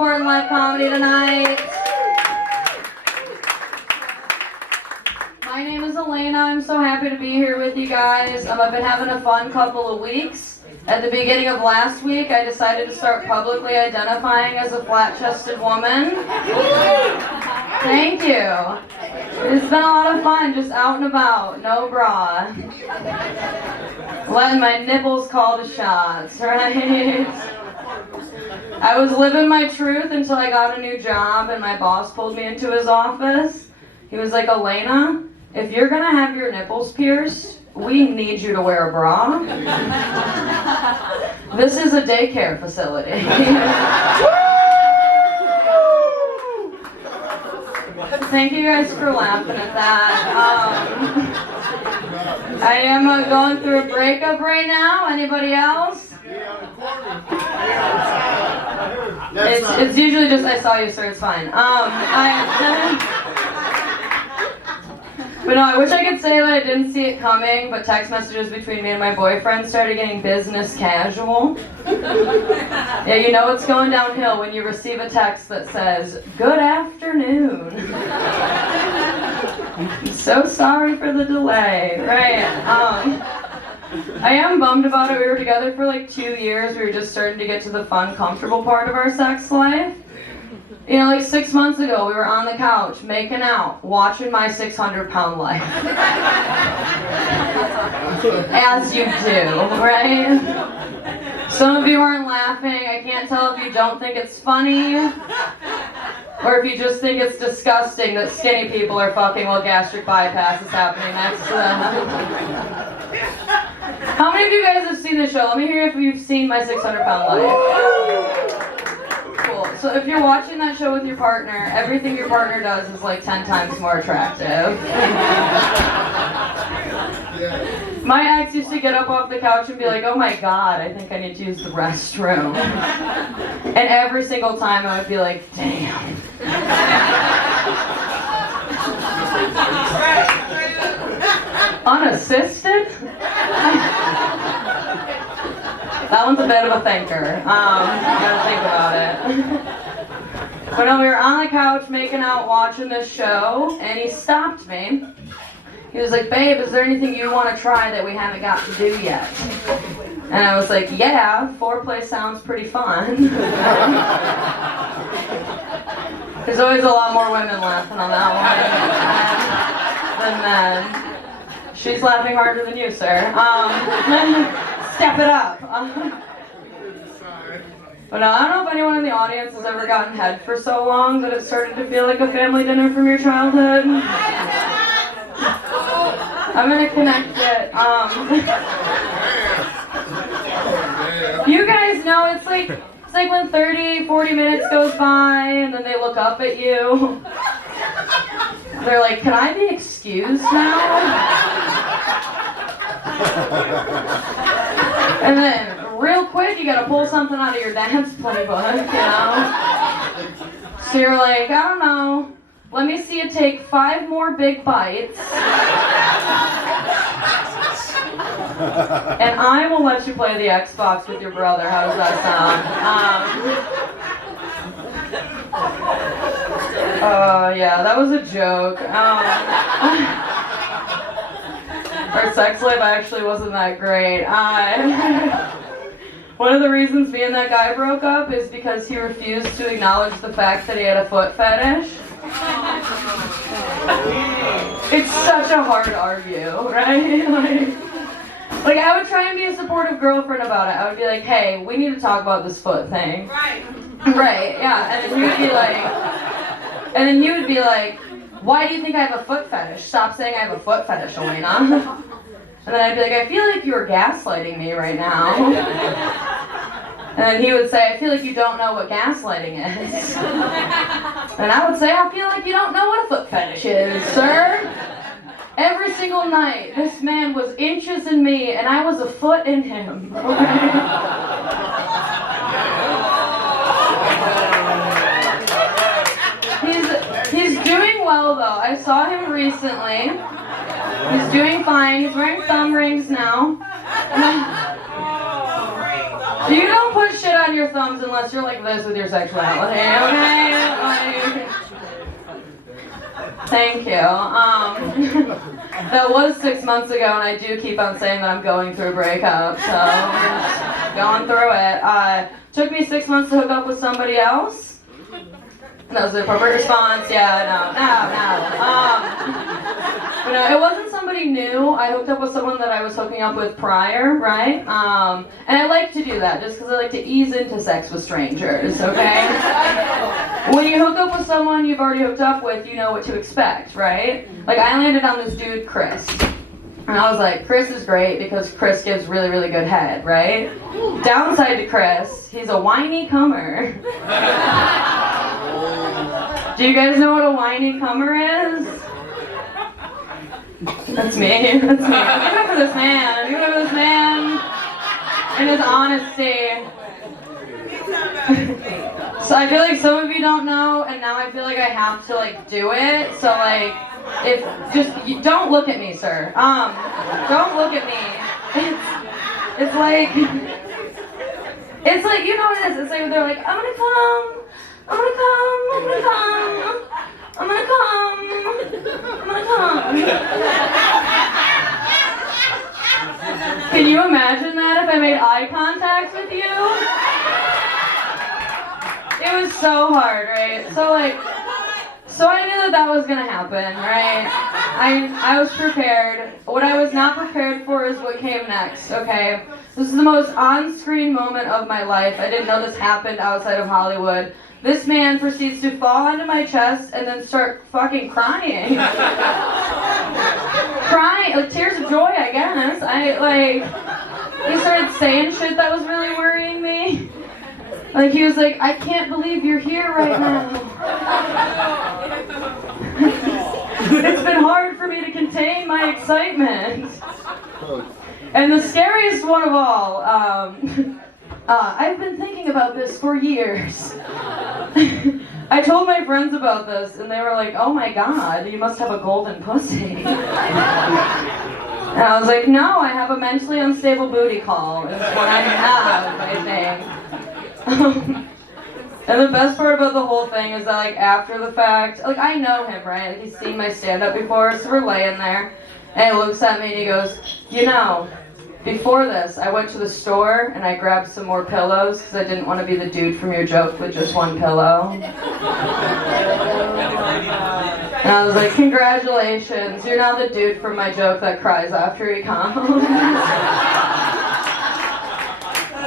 supporting live comedy tonight. My name is Alaina. I'm so happy to be here with you guys. I've been having a fun couple of weeks. At the beginning of last week, I decided to start publicly identifying as a flat-chested woman. Thank you. It's been a lot of fun, just out and about, no bra. Letting my nipples call the shots, right? I was living my truth until I got a new job and my boss pulled me into his office. He was like, Alaina, if you're gonna have your nipples pierced, we need you to wear a bra. This is a daycare facility. Thank you guys for laughing at that. I am going through a breakup right now. Anybody else? It's usually just I saw you, sir. It's fine. But no, I wish I could say that I didn't see it coming, but text messages between me and my boyfriend started getting business casual. Yeah, you know it's going downhill when you receive a text that says, "Good afternoon." I'm so sorry for the delay, right? I am bummed about it. We were together for like 2 years. We were just starting to get to the fun, comfortable part of our sex life. You know, like 6 months ago, we were on the couch, making out, watching my 600-pound life. As you do, right? Some of you aren't laughing. I can't tell if you don't think it's funny, or if you just think it's disgusting that skinny people are fucking while gastric bypass is happening next to them. How many of you guys have seen this show? Let me hear if you've seen my 600-pound life. Cool. So if you're watching that show with your partner, everything your partner does is like 10 times more attractive. My ex used to get up off the couch and be like, oh my god, I think I need to use the restroom. And every single time I would be like, damn. Unassisted? That one's a bit of a thinker. Gotta think about it. But no, we were on the couch making out, watching this show, and he stopped me. He was like, babe, is there anything you want to try that we haven't got to do yet? And I was like, yeah, foreplay sounds pretty fun. There's always a lot more women laughing on that one than men. She's laughing harder than you, sir. Step it up. But I don't know if anyone in the audience has ever gotten head for so long that it started to feel like a family dinner from your childhood. I'm gonna connect it. You guys know it's like when 30, 40 minutes goes by and then they look up at you. They're like, can I be excused now? And then, real quick, you gotta pull something out of your dance playbook, you know? So you're like, I don't know, let me see you take 5 more big bites. And I will let you play the Xbox with your brother. How does that sound? Yeah, that was a joke. Our sex life actually wasn't that great. One of the reasons me and that guy broke up is because he refused to acknowledge the fact that he had a foot fetish. It's such a hard argue, right? Like I would try and be a supportive girlfriend about it. I would be like, hey, we need to talk about this foot thing. Right. Right, yeah. And then he would be like, why do you think I have a foot fetish? Stop saying I have a foot fetish, Alaina. And then I'd be like, I feel like you're gaslighting me right now. And then he would say, I feel like you don't know what gaslighting is. And I would say, I feel like you don't know what a foot fetish is, sir. Every single night, this man was inches in me, and I was a foot in him. He's doing well, though. I saw him recently. He's doing fine. He's wearing thumb rings now. You don't put shit on your thumbs unless you're like this with your sexuality, okay? Like, thank you. That was 6 months ago, and I do keep on saying that I'm going through a breakup, so I'm just going through it. Took me 6 months to hook up with somebody else. That was the appropriate response. Yeah, no. But no, it wasn't somebody new. I hooked up with someone that I was hooking up with prior, right? And I like to do that just because I like to ease into sex with strangers, okay? When you hook up with someone you've already hooked up with, you know what to expect, right? Like, I landed on this dude, Chris. And I was like, Chris is great because Chris gives really, really good head, right? Downside to Chris, he's a whiny comer. Do you guys know what a whiny comer is? That's me. That's me. Give it up for this man. Give it up for this man and his honesty. So I feel like some of you don't know, and now I feel like I have to like do it. So like, if just don't look at me, sir. Don't look at me. It's like you know what it is. It's like they're like, I'm gonna come. I'm gonna come, I'm gonna come, I'm gonna come, I'm gonna come. Can you imagine that if I made eye contact with you? It was so hard, right? So I knew that was gonna happen, right? I was prepared. What I was not prepared for is what came next, okay? This is the most on-screen moment of my life. I didn't know this happened outside of Hollywood. This man proceeds to fall onto my chest and then start fucking crying. Crying, like tears of joy, I guess. He started saying shit that was really worrying me. Like, he was like, I can't believe you're here right now. It's been hard for me to contain my excitement. And the scariest one of all, I've been thinking about this for years. I told my friends about this, and they were like, oh my god, you must have a golden pussy. And I was like, no, I have a mentally unstable booty call, is what I have, I think. And the best part about the whole thing is that, like, after the fact, like, I know him, right? Like, he's seen my stand-up before, so we're laying there, and he looks at me and he goes, you know, before this, I went to the store and I grabbed some more pillows because I didn't want to be the dude from your joke with just one pillow. And I was like, congratulations, you're now the dude from my joke that cries after he comes.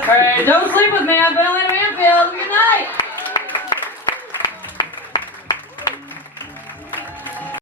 Alright, don't sleep with me, I've been Alaina Bamfield, good night!